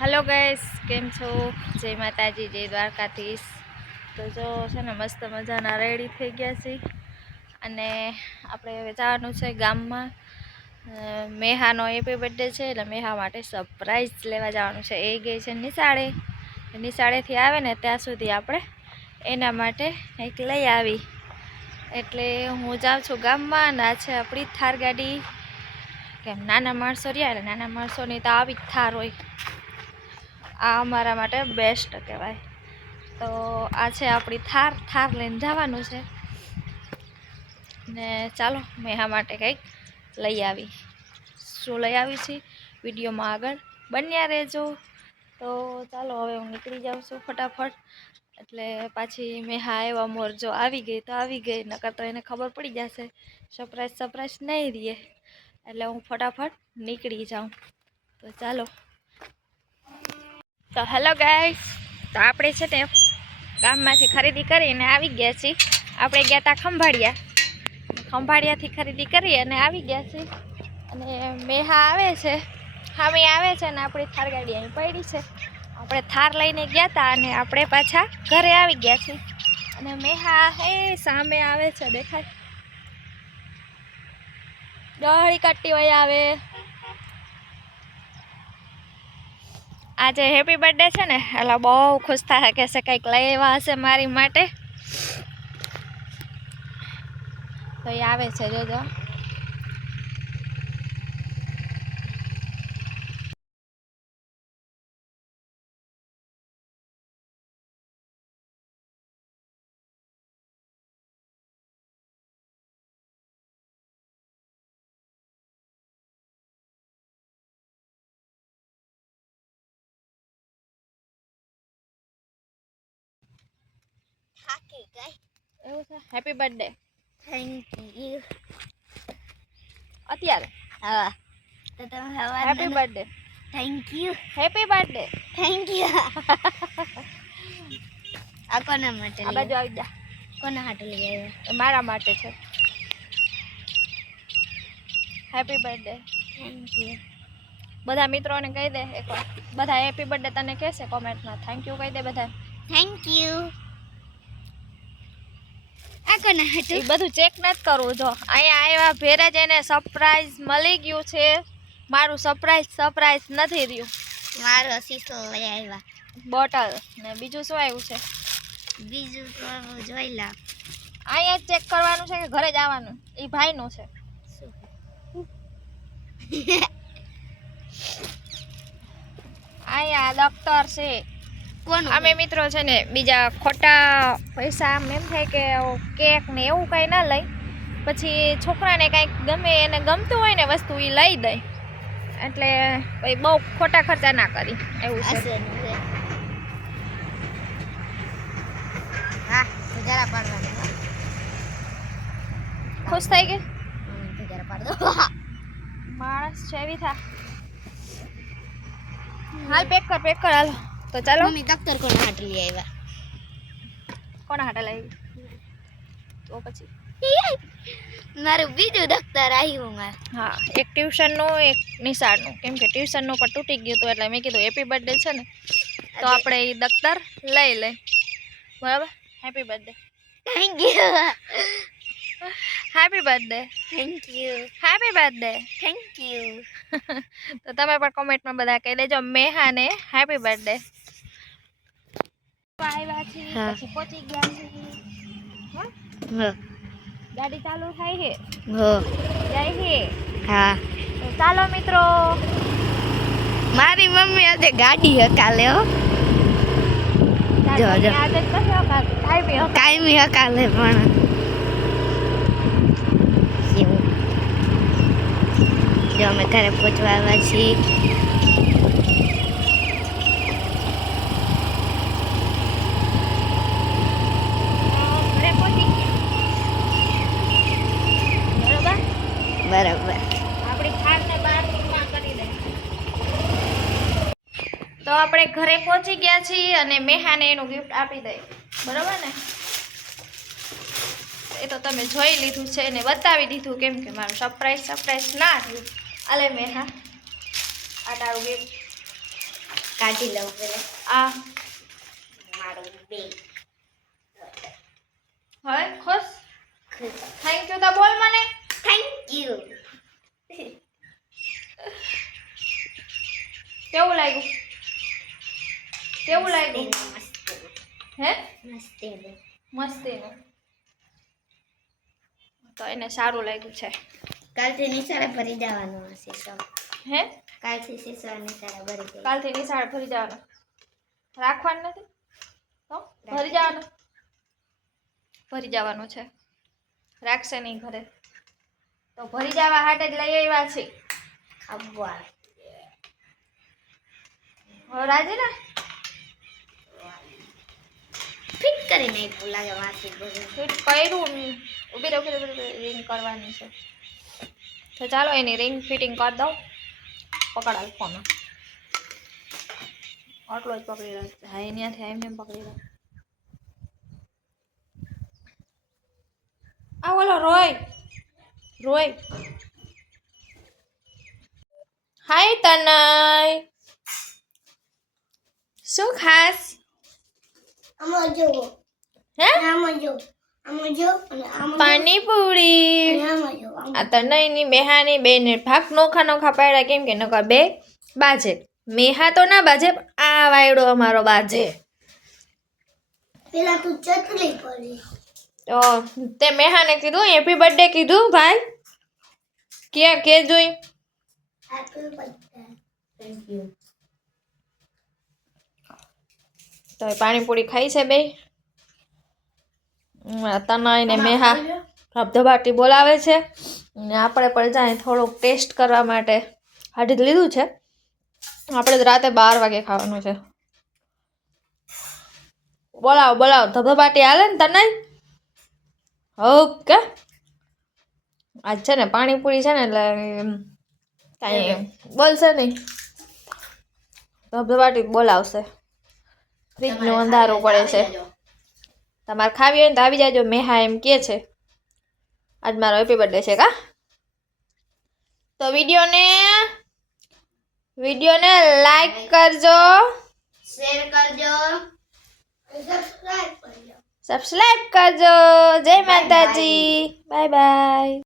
Hello guys કેમ છો? જય માતાજી, જય દ્વારકાધીશ. તો જો છે ને, મસ્ત મજાના રેડી થઈ ગયા છે. અને આપણે હવે જવાનું છે ગામમાં. મેહાનો હેપી બર્થડે છે, એટલે મેહા માટે સરપ્રાઈઝ લેવા જવાનું છે. એ ગઈ છે નિશાળે. નિશાળેથી આવે ને ત્યાં સુધી આપણે એના માટે એક લઈ આવી. એટલે હું જાઉં છું ગામમાં અને આ છે આપણી થાર ગાડી. કેમ, નાના માણસો રહ્યા એટલે નાના માણસોની તો આવી જ થાર હોય. આ અમારા માટે બેસ્ટ કહેવાય. તો આ છે આપણી થાર થાર લઈને જવાનું છે. ને ચાલો મેહા માટે કંઈક લઈ આવી. શું લઈ આવી છે? વિડીયોમાં આગળ બન્યા રહેજો. તો ચાલો, હવે હું નીકળી જાઉં છું ફટાફટ. એટલે પાછી મેહા એવા મોર જો આવી ગઈ તો આવી ગઈ, નકર તો એને ખબર પડી જશે. સરપ્રાઈઝ સરપ્રાઈઝ નહીં રહીએ એટલે હું ફટાફટ નીકળી જાઉં. તો ચાલો. તો હેલો ગાઈસ તો આપણે છે ને ગામમાંથી ખરીદી કરીને આવી ગયા છીએ. આપણે ગયા હતા ખંભાળિયા. ખંભાળિયાથી ખરીદી કરી અને આવી ગયા છીએ. અને મેહા આવે છે. હામી આવે છે ને આપણી થાર ગાડી અહીં પડી છે. આપણે થાર લઈને ગયા હતા અને આપણે પાછા ઘરે આવી ગયા છીએ. અને મેહા હે સામે આવે છે, દેખાય. ડહળી કટ્ટી હોય આવે. આજે હેપી બર્થડે છે ને? એટલે બહુ ખુશ થાય કે છે કંઈક લઈ હશે મારી માટે. તો એ આવે છે, જોજો. થાકી ગઈ એવું છે? હેપી બર્થડે થેન્ક યુ અત્યારે? હા. તો તમે હેપી હવે birthday thank you happy birthday thank you આ કોના માટે આ બાજુ આવી જા. કોના હાટુ લઈ આવ્યા? એ મારા માટે છે. હેપી બર્થડે થેન્ક યુ બધા મિત્રોને કહી દે એકવાર બધા હેપી બર્થડે તને કહેશે? કોમેન્ટમાં થેન્ક યુ કહી દે બધા થેન્ક યુ આ કોના હાટુ એ બધું ચેક નથી કરવું જો. અહીંયા આવ્યા ભેરે જ એને સરપ્રાઈઝ મળી ગયું છે. મારું સરપ્રાઈઝ સરપ્રાઈઝ નથી રહ્યું. મારો શીશો લઈ આવ્યા. બોટલ ને બીજું શું આવ્યું છે? બીજું તો જોઈ લા. અહીંયા ચેક કરવાનું છે કે ઘરે જ આવવાનું? એ ભાઈનું છે. અહીંયા દફતર છે. કોનું અમે મિત્રો છે ને બીજા ખોટા પૈસા આમ એમ થાય કે કેક ને એવું કાંઈ ના લઈ. પછી છોકરાને કાંઈક ગમે એને ગમતું હોય ને વસ્તુ એ લઈ દે. એટલે પછી બહુ ખોટા ખર્ચા ના કરી. એવું છે. ખુશ થઈ ગઈ? માણસ છે એવી થા. હાલ પેક કર પેક કર હાલો. તો ચાલો મમ્મી દફતર કોના હાટુ લઈ આવ્યા કોના હાટે લાવી તો પછી મારું બીજું દફતર આવ્યું મારે હા એક ટ્યુશનનું એક નિશાળનું કેમ કે ટ્યુશનનું પણ તૂટી ગયું હતું એટલે મેં કીધું હેપી બર્થડે છે ને? તો આપણે એ દફતર લઈ લઈ બરાબર? Happy birthday thank you happy birthday thank you happy birthday thank you તો તમે પણ કોમેન્ટમાં બધા કહી દેજો મેહાને હેપી બર્થડે આવ્યા છીએ પછી પહોંચી ગયા છીએ હા? ગાડી ચાલુ થાય છે? હો. જાય છે? હા. તો ચાલો મિત્રો. મારી મમ્મી આજે ગાડી હકાલે હો. જો, જો. કાયમી હકાલે પણ. જો અમે ઘરે પહોંચવા આવ્યા છીએ ઘરે પહોંચી ગયા બરોબર બરાબર આપણી થાળને બહાર ના કરી દે તો આપણે ઘરે પહોંચી ગયા છીએ અને મેહાને એનું ગિફ્ટ આપી દઈ. બરાબર ને? એ તો તમે જોઈ લીધું છે એને બતાવી દીધું કેમ કે મારું સરપ્રાઈઝ સરપ્રાઈઝ ના થયું. અલે મેહા આ તારું ગિફ્ટ કાઢી લઉં પેલા. આ. મારું બે. હવે ખુશ? થેન્ક યુ તો બોલ મને. થેન્ક યુ કેવું લાગ્યું? કેવું લાગ્યું હે મસ્તી મસ્તીનું તો એને સારું લાગ્યું છે. કાલથી નિશાળે ભરી જવાનું હશે સૌ હે? કાલથી શીશો નિશાળે ભરી જાય કાલથી નિશાળ ભરી જવાનું. રાખવાનું નથી? તો ભરી જવાનું. ભરી જવાનું છે. રાખશે નહીં ઘરે. તો ભરી જવા હાટે જ લઈ આવ્યા છે ખબર હવે રાજી ને ફિટ કરી નાખ્યું, લાગે માસી બધું. કર્યું ઊભી રહે રિંગ કરવાની છે. તો ચાલો એની રિંગ ફિટિંગ કરી દઉં. પકડાવ ફોન આટલો જ પકડી રહ્યો હા, એનાથી એમને એમ પકડી રહ્યો. આ બોલો રોય. રોય. હાય તનય શું ખાસ? આમાં જો હે? આમાં જો આમાં જો આમાં પાણીપુરી. આ તનયની મેહાની બેને ભાગ નોખા નોખા પાડ્યા કેમ કે નકર બે બાજે. મેહા તો ના બાજે આ વાયડો અમારો બાજે. પેલા તું ચટણી પડી. તો તે મેહાને કીધું હેપી બર્થડે કીધું ભાઈ. કે કે જોઈ? હેપી બર્થડે થેન્ક યુ તો પાણીપુરી ખાઈ છે બે. તનાઈને ને મેહા ધબધબાટી બોલાવે છે. અને આપણે પણ જાય થોડુંક ટેસ્ટ કરવા માટે. હાડી લીધું છે. આપણે રાતે બાર વાગે ખાવાનું છે. બોલાવો બોલાવો. ધબધબાટી હાલે ને તનાઈ ઓકે. આજ છે ને પાણીપુરી છે ને એટલે કાંઈ બોલશે નહીં. ધબધબાટી બોલાવશે. ફ્રીજનું અંધારું પડે છે તમારે ખાવી હોય ને તો આવી જાજો મેહા એમ કે છે આજ મારો હેપી બર્થડે છે કા તો વિડીયોને વિડીયોને લાઈક કરજો શેર કરજો સબસ્ક્રાઇબ કરજો જય માતાજી બાય બાય